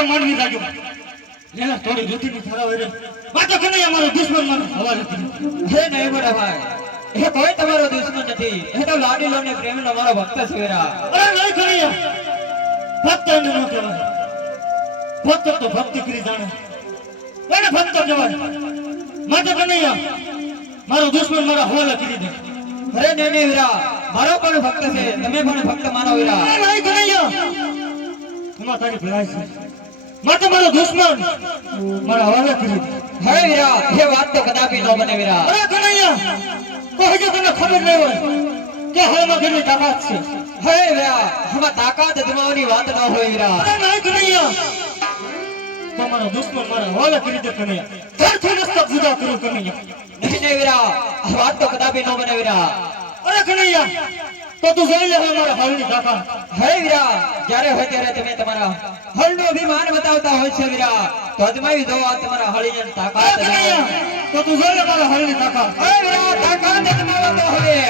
મારો માનવી લાગ્યો લેલા થોડી જૂતી ની થરા વેરે વાતો કને અમારો દુશ્મન મારો હવાલે કર્યો હે નહીં મોટા ભાઈ એ કોઈ તમારો દુશ્મન નથી એ તો લાડીલો ને પ્રેમનો મારો ભક્ત છે વીરા અરે નહીં કરિયા ભક્ત એને ન કહેવાય ભક્ત તો ભક્તિ કરી જાણે એને ભક્ત કહેવાય માતો કનૈયા મારો દુશ્મન મારા હવાલે કરી દે અરે નહીં વીરા મારો પણ ભક્ત છે તમે પણ ભક્ત માનો વીરા અરે નહીં કનૈયા તમા તારી ભલાઈ છે માતો મારો દુશ્મન મારા હવાલે કરી દે હે વીરા એ વાત તો કદાપી ન બને વીરા અરે કનૈયા તો હજુ તને ખબર નહીં હોય કે હાલમાં ઘણી તાકાત છે હે વીરા હમા તાકાત જમાવવાની વાત ન હોય વીરા અરે નહીં કનૈયા તમારો દુશ્મન મારા હવાલે કરી દે કનૈયા ધરથી રસ્તા જુદા કરો કનૈયા નહીં વીરા આ વાત તો કદાપી ન બને વીરા અરે કનૈયા તો તું જોઈ લે મારા હાલની તાકાત હે વીરા જ્યારે હોય ત્યારે તમે તમારા હળનો અભિમાન બતાવતા હોય છે વીરા તો અજમાવી દો આ તમારા હળીની તાકાત અરે કનૈયા તો તું જોઈ લે મારા હાલની તાકાત હે વીરા તાકાત અજમાવો તો હવે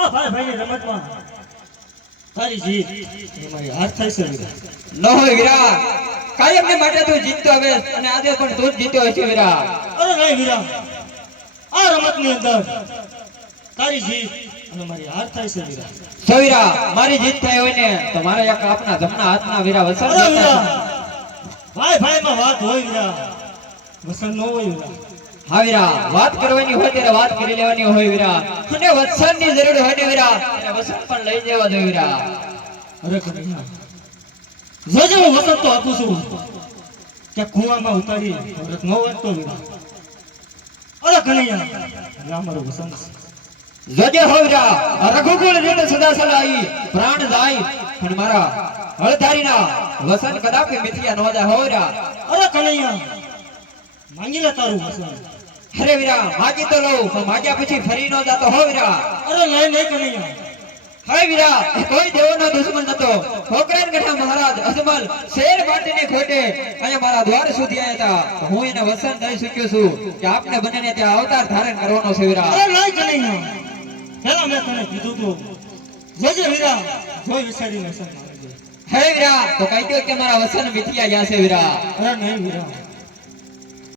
આ ભાઈ ભાઈની રમતમાં તારી જીત એ મારી હાર થાય છે વીરા. ન હોય વીરા, કાયમને માટે તું જીતતો હવે અને આજે પણ તું જ જીત્યો છે વીરા. અરે નહીં વીરા, આ રમતની અંદર તારી જીત અને મારી હાર થાય છે વીરા. જો વીરા મારી જીત થઈ હોય ને તો મારે એક આપના જમણા હાથના વીરા વસન અરે વીરા, જોતા ભાઈ ભાઈમાં વાત હોય વીરા, વસન ન હોય વીરા. હા વીરા, વાત કરવાની હોય ત્યારે વાત કરી લેવાની હોય વીરા, અને વસનની જરૂર હોય ને વીરા અને વસન પણ લઈ જવા દો વીરા. અરે કનૈયા, જોજે હું વસન તો આપું છું કે કુવામાં ઉતારી વ્રત ન વાંચતો વીરા. અરે કનૈયા, આ મારું વસન છે. જોજે હો વીરા, આ રઘુકુળ રીત સદા સલાઈ પ્રાણ જાય પણ મારા હળધારીના વસન કદાપી મિથ્યા ન જાય હો વીરા. અરે કનૈયા, માંગી લે તારું વસન. અરે વીરા માગી તો લઉં પણ માગ્યા પછી ફરી ન જાતો હો વીરા. અરે નહીં નહીં કનૈયા, હવે વીરા એ કોઈ દેવનો દુશ્મન નતો. ઠોકરાન ગઢા મહારાજ અજમલ શેર માટીની ખોટે અહીંયા મારા દ્વાર સુધી આવ્યા હતા. તો હું એને વસન દઈ શક્યો છું કે આપને બંનેને ત્યાં અવતાર ધારણ કરવાનો છે વીરા. અરે નહીં કનૈયા, પેલા મેં તને કીધું તું જોજે વીરા, જોઈ વિચારીને વસન માંગજે. હે વીરા તો કહી દો કે મારા વસન મિથ્યા ગયા છે વીરા. અરે નહીં વીરા,